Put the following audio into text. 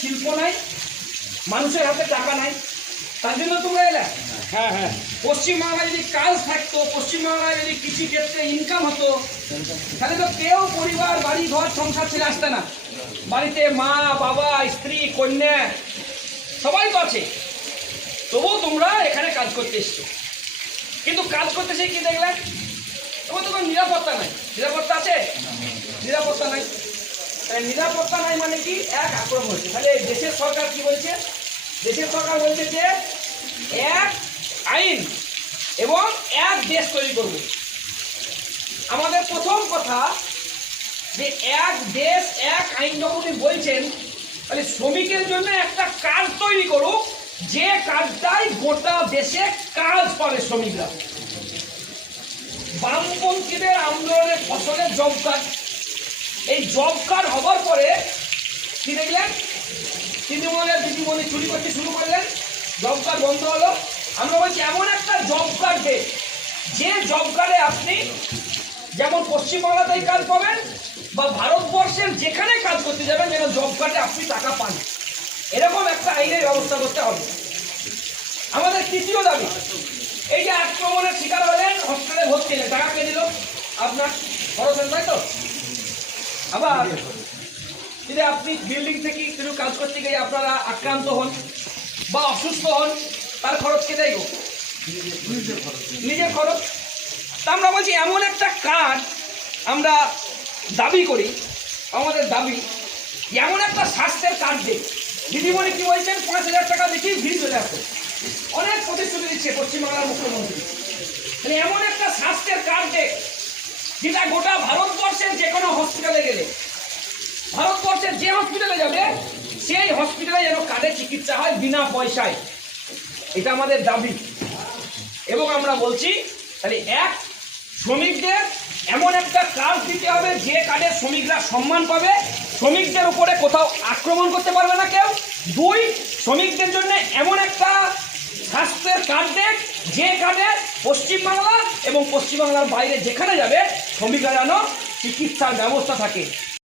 শিল্প নাই, মানুষের হাতে টাকা নাই, তার জন্য তোমরা এলে। হ্যাঁ হ্যাঁ, পশ্চিমবাংলায় যদি কাজ থাকতো, পশ্চিমবাংলায় যদি কৃষি ক্ষেত্রে ইনকাম হতো, তাহলে তো কেউ পরিবার, বাড়ি, ঘর, সংসার ছেড়ে আসতে না। বাড়িতে মা, বাবা, স্ত্রী, কন্যা সবাই তো আছে, তবুও তোমরা এখানে কাজ করতে এসছো। কিন্তু কাজ করতে সে কি দেখলেন, তোমার তো কোনো নিরাপত্তা নাই। নিরাপত্তা আছে? নিরাপত্তা নাই। নিরাপত্তা নাই মানে কি? এক আক্রমণ হচ্ছে। তাহলে দেশের সরকার কি বলছে? দেশের সরকার বলছে যে এক আইন এবং এক দেশ তৈরি করব। আমাদের প্রথম কথা যে এক দেশ এক আইন যখন উনি বলছেন, তাহলে শ্রমিকের জন্য একটা কাজ তৈরি করুক, যে কাজটাই গোটা দেশে কাজ পাবে শ্রমিকরা। বামপন্থীদের আন্দোলনের ফসলে জব কার্ড, এই জব কার্ড হবার পরে কি দেখলেন? তৃণমূলের দিদিমণি চুরি করতে শুরু করলেন, জব কার্ড বন্ধ হলো। আমরা বলছি এমন একটা জব কার্ড দে, যে জব কার্ডে আপনি যেমন পশ্চিমবাংলাতেই কাজ পাবেন বা ভারতবর্ষের যেখানে কাজ করতে যাবেন যেন জব কার্ডে আপনি টাকা পান, এরকম একটা আইনের ব্যবস্থা করতে হবে। আমাদের তৃতীয় দাবি, এই যে আক্রমণের শিকার হলেন, হসপিটালে ভর্তি হলেন, টাকা কে দিল? আপনার খরচের, তাই তো? আবার যদি আপনি বিল্ডিং থেকে কিছু কাজ করতে গিয়ে আপনারা আক্রান্ত হন বা অসুস্থ হন, তার খরচ কে দেয়? নিজের খরচ। তা আমরা বলছি এমন একটা কার্ড আমরা দাবি করি, আমাদের দাবি এমন একটা স্বাস্থ্যের কার্ড দেয়। দিদিমণি কি বলছেন? 5,000 টাকা দেখি ভিড় চলে আসে, অনেক প্রতিশ্রুতি দিচ্ছে পশ্চিমবাংলার মুখ্যমন্ত্রী। মানে এমন একটা স্বাস্থ্যের কার্ড দেয় যেটা গোটা ভারতবর্ষের যে কোনো হসপিটালে গেলে, ভারতবর্ষের যে হসপিটালে যাবে সেই হসপিটালে যেন কার্ডে চিকিৎসা হয় বিনা পয়সায়। এটা আমাদের দাবি। এবং আমরা বলছি তাহলে এক, শ্রমিকদের এমন একটা কার্ড দিতে হবে যে কার্ডে শ্রমিকরা সম্মান পাবে, শ্রমিকদের উপরে কোথাও আক্রমণ করতে পারবে না কেউ। দুই, শ্রমিকদের জন্য এমন একটা স্বাস্থ্যের কার্ড দেখ, যে কার্ডে পশ্চিমবাংলা এবং পশ্চিমবাংলার বাইরে যেখানে যাবে শ্রমিকরা যেন চিকিৎসার ব্যবস্থা থাকে।